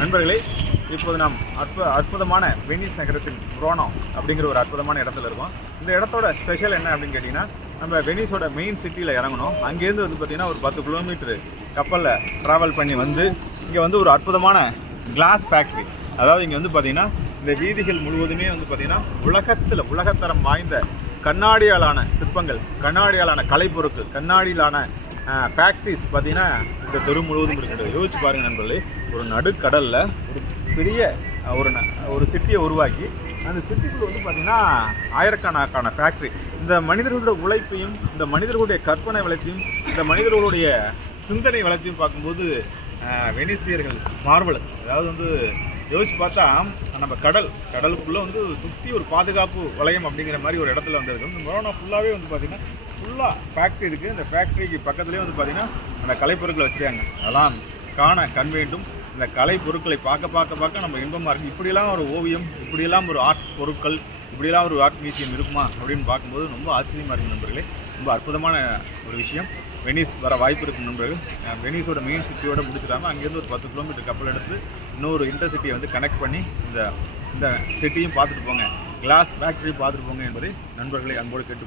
நண்பர்களே, இப்போது நாம் அற்புதமான வெனிஸ் நகரத்தின் புரோனோ அப்படிங்கிற ஒரு அற்புதமான இடத்துல இருக்கோம். இந்த இடத்தோட ஸ்பெஷல் என்ன அப்படின்னு கேட்டிங்கன்னா, நம்ம வெனிஸோட மெயின் சிட்டியில் இறங்கணும். அங்கேருந்து வந்து பார்த்திங்கன்னா ஒரு 10 கிலோமீட்டரு கப்பலில் ட்ராவல் பண்ணி வந்து இங்கே வந்து ஒரு அற்புதமான கிளாஸ் ஃபேக்ட்ரி. அதாவது இங்கே வந்து பார்த்திங்கன்னா இந்த வீதிகள் முழுவதுமே வந்து பார்த்திங்கன்னா உலகத்தரம் வாய்ந்த கண்ணாடியாலான சிற்பங்கள், கண்ணாடியாலான கலைப்பொருட்கள், கண்ணாடியிலான ஃபேக்ட்ரிஸ் பார்த்திங்கன்னா இந்த தெரு முழுவதும் இருக்குது. யோசிச்சு பாருங்கள் நண்பர்களே, ஒரு நடுக்கடலில் ஒரு பெரிய ஒரு சிட்டியை உருவாக்கி அந்த சிட்டிக்குள்ள வந்து பார்த்திங்கன்னா ஆயிரக்கணக்கான ஃபேக்ட்ரி. இந்த மனிதர்களுடைய உழைப்பையும், இந்த மனிதர்களுடைய கற்பனை வளத்தையும், இந்த மனிதர்களுடைய சிந்தனை வளத்தையும் பார்க்கும்போது வெனிசியர்கள் மார்வலஸ். அதாவது வந்து யோசிச்சு பார்த்தா நம்ம கடலுக்குள்ளே வந்து சுற்றி ஒரு பாதுகாப்பு வளையம் அப்படிங்கிற மாதிரி ஒரு இடத்துல வந்திருக்கு. இந்த புரோனோ ஃபுல்லாகவே வந்து பார்த்திங்கன்னா ஃபுல்லாக ஃபேக்ட்ரி இருக்குது. இந்த ஃபேக்ட்ரிக்கு பக்கத்துலேயே வந்து பார்த்திங்கன்னா அந்த கலைப்பொருட்களை வச்சுருக்காங்க. அதெல்லாம் காண கண் வேண்டும். இந்த கலை பொருட்களை பார்க்க நம்ம இன்பமாக இருக்குது. இப்படியெல்லாம் ஒரு ஓவியம், இப்படியெல்லாம் ஒரு ஆர்ட் பொருட்கள், இப்படியெல்லாம் ஒரு ஆர்ட் மியூசியம் இருக்குமா அப்படின்னு பார்க்கும்போது ரொம்ப ஆச்சரியமாக இருக்குது நண்பர்களே. ரொம்ப அற்புதமான ஒரு விஷயம். வெனிஸ் வர வாய்ப்பு இருக்குது நண்பர்கள். வெனிஸோட மெயின் சிட்டியோட முடிச்சிடாமல் அங்கேருந்து ஒரு 10 கிலோமீட்டர் கப்பல் எடுத்து இன்னொரு இன்டர்சிட்டியை வந்து கனெக்ட் பண்ணி இந்த சிட்டியும் பார்த்துட்டு போங்க, கிளாஸ் ஃபேக்ட்ரியும் பார்த்துட்டு போங்க என்பதை நண்பர்களை அன்போடு கேட்டு